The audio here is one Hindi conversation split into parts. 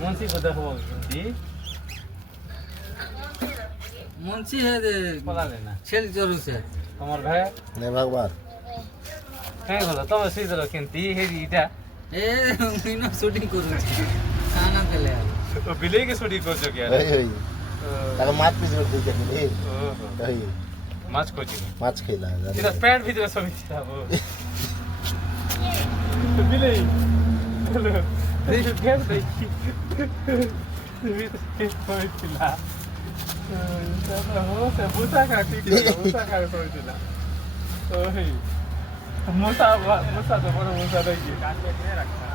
मुंशी को देखो दी मुंशी है दे पला लेना छेल जरूर से তোমার ভাই नहीं भगवान कहीं बोला तब सीधे केंती हेरी इटा ए मिनो शूटिंग करू खाना के ले तो बिले के छोड़ी को जो क्या वही वही ताका माछ पीस कर दी के ओहो वही माछ कोची माछ खेला सीधा पैंट भीतर सब था वो तो बिले हेलो देखो क्या देखी ये कोई चिल्ला हो से बुता का ठीक है बुता का कोई चिल्ला ओही मूसा तो बड़ा मूसा नहीं काटे के रखा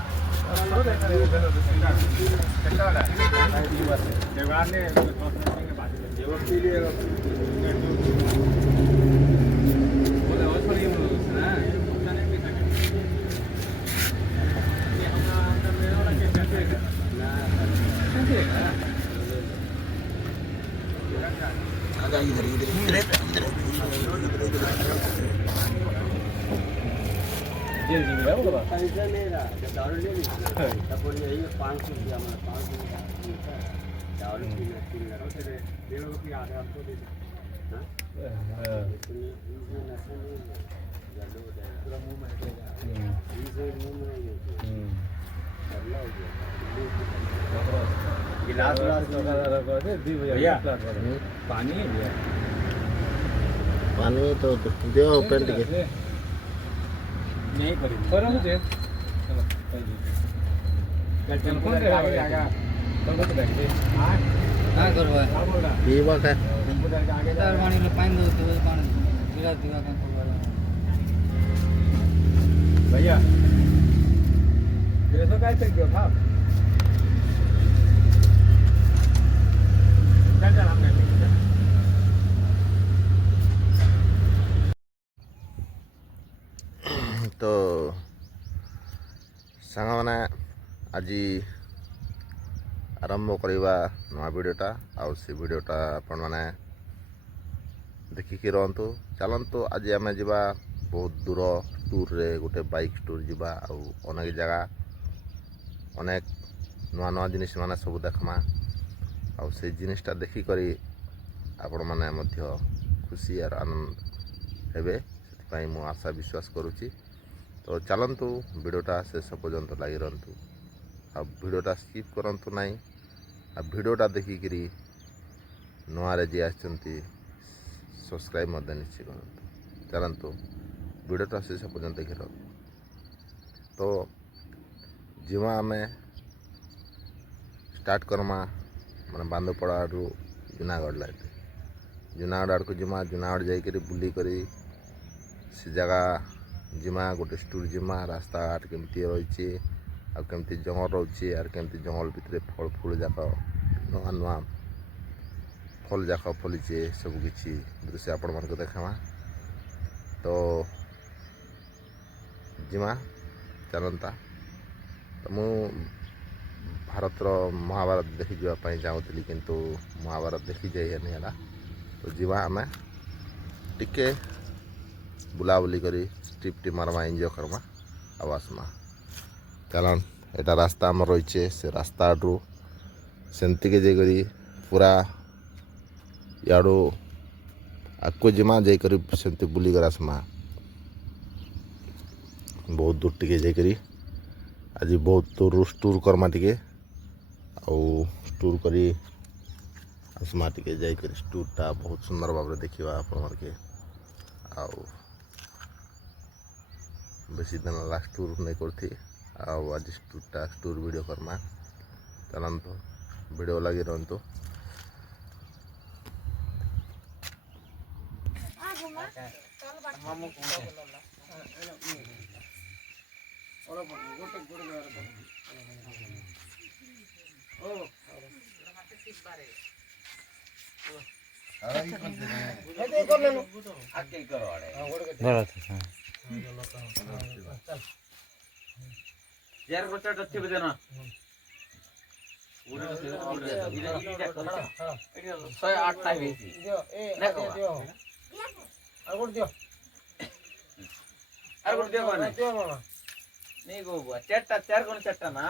तो देखा रे चलो कैसा वाला जवान ने के बात ये वो के लिए बोले और थोड़ी ना पता नहीं कैसा ये हम अंदर में वाला के कैसे ना कैसे आगा इधर इधर ये जी मेरा बोला पैसा नहीं रहा दारू ले ली तब बोल यही 500 रुपया मतलब 500 रुपया दारू पी ले फिर ये लोग की आधे हमको दे दे हां इतने नशा नहीं है जल्दी हो जाएगा पूरा मुंह में लगेगा इसे मुंह में नहीं है करला हो गया गिलास रखा दे दी भैया पानी है भैया पानी तो दे पेंट के नहीं पड़ी पर मुझे चलो चल कौन दे आगे कौन को बैठ दे हां हां करवा पीवा का आगे तार पानी में पानी दो तो पानी गिलास दिवा का करवा भैया ये तो काय तक गयो था चल हम तो सांग मैंने आज आरंभ करवा नवा वीडियोटा आउ से वीडियोटा आपण मैंने देखिकी रहतु चलतु आज आम जा बहुत दूर टूर रे गोटे बाइक टूर जावा आउ अनेक जगह अनेक नुआ नुआ जिनिस माने सब देखमा आउ से जिनिसटा देखिक आपण मैंने खुशी और आनंद हेबे से मु आशा विश्वास करुच्ची तो चलतु वीडियोटा शेष पर्यंत लगी रहतु आ वीडियोटा स्किप करंतु नहीं आ वीडियोटा देखिक नुआ जी आसचंती सब्सक्राइब निश्चय करंतु चलतु वीडियोटा शेष पर्यंत देखी रहतु तो जिमा आम स्टार्ट करमा माने बांदपड़ा आड़ू जूनागढ़ लाइट जूनागढ़ आड़ को जिमा जूनागढ़ जाकर बुली करी से जगह जिमा गोटे टूर जिमा रास्ता घाट केमती रही आमती जंगल रोचे आर केमती जंगल भितर फल फूल जाक नुआ नुआ फल जाक फलीचे सबकि दृश्य आपण मन को देखा तो जिमा चलता तो मु भारत महाभारत देखी जावाई चाहूली किंतु महाभारत देखी जाइए तो जिमा आम टिके बुलाबुली करी ट्रिप टी मारमा एंजॉय करमा आ आसमा चलन एटा रास्ता आम रही से रास्ता आड्रू सेमती के जाकरी पूरा याडू आको जिमा जाकर सेमती बुलिकर आसमा बहुत दूर टिके जाकरी आज बहुत दूर टूर करमा टिके टूर करी आसमा टिके जाकर टूरटा बहुत सुंदर भाव देखा आपण के आउ बेसी दिन लास्ट टूर नहीं करती आज टूरटा टूर वीडियो करमा चलतु वीडियो लगी रहतु यार बच्चा अच्छे बजे ना शहे 8 टाइम नहीं गो चार कोण चार ना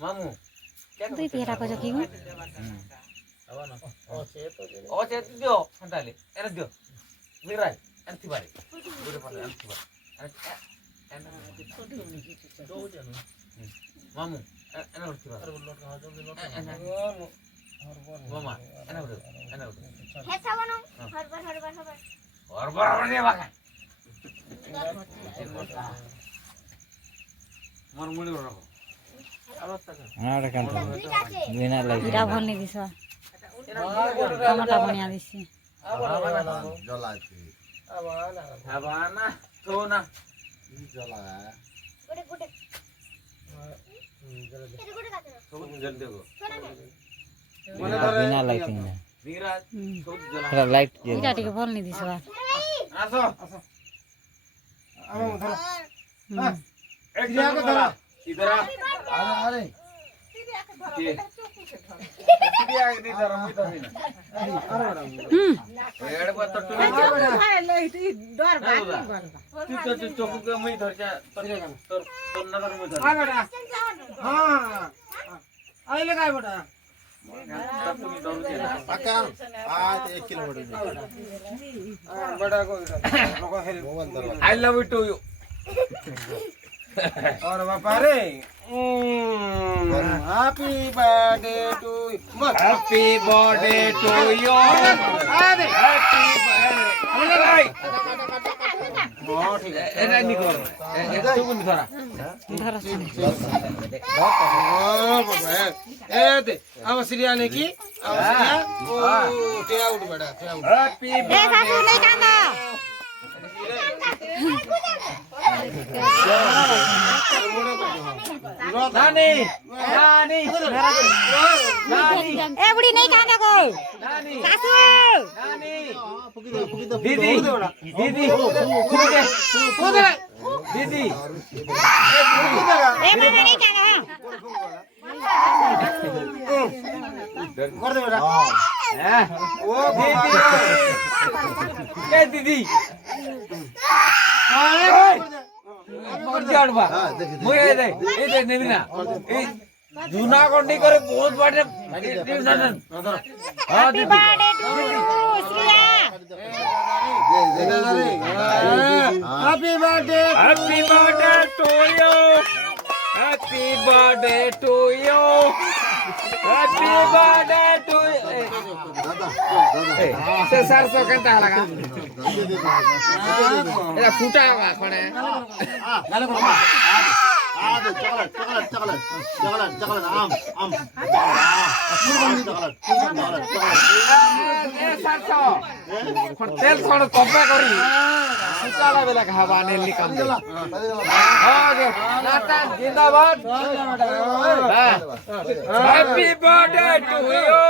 मामू তুই পেরা কইছ কি গো ও সে দিও ফান্টালে এনে দিও মিরাই এনতি বাড়ি বুড়ে পালে এনতি বাড়ি মামু এনে উঠতি বাড়ি মামা এনে উঠো হে সাবানো হরবার হরবার হরবার হরবার হরনে বাগান মোর মুড়ি রাখো ইরা ভাল নি দিছ টমাটা বনিয়া দিছি জলা আছে হাবানা তো না গুড়ে গুড়ে এটা গুড়ে কাটে তো জল দেবো বিনা লাইটিং না মিরাজ তো জল এটা লাইট জ্বলে ইরা টিকে ভাল নি দিছ আসো एक जगह को धरा इधर आ अरे ये दिया नहीं धरा मैं तो नहीं एड़ पर तो टूट तू तो चोकू के मैं धर जा तो नगर में धर आ बेटा हां आई लगा बेटा तुम दौड़ के पाका आज 1 किलोमीटर बेटा को मोबाइल दरवाजा I love you too you और बापा रे happy birthday to happy birthday to you अरे हैप्पी बर्थडे हां ठीक है एरा निको तू कौन धरा ধর हां बाबा ए दे अब सिरिया ने की अब सिरिया ओ टे आउट बेटा टे आउट हैप्पी এ শাশু নাই কান্দা नानी नानी नानी এ বুড়ি নাই কান্দা কই नानी শাশু नानी फुकी दो दीदी दीदी दीदी এ মামা নাই কান্দা कर दे बेटा ओ दीदी ए दीदी जाड़वा मुझे दे ये दे नेमिना ए जूना कोंडी करे बहुत बड़े ननन हां হ্যাপি दीदी birthday to Shriya happy birthday to you happy birthday to you happy birthday to से सरसों केंता लगा एला फुटा हुआ कोने चॉकलेट आम ए सरसों तेल थोड़ा कपड़ा करी सुचाला बेला खावा नेली काम दे हां नाता जिंदाबाद हैप्पी बर्थडे टू यू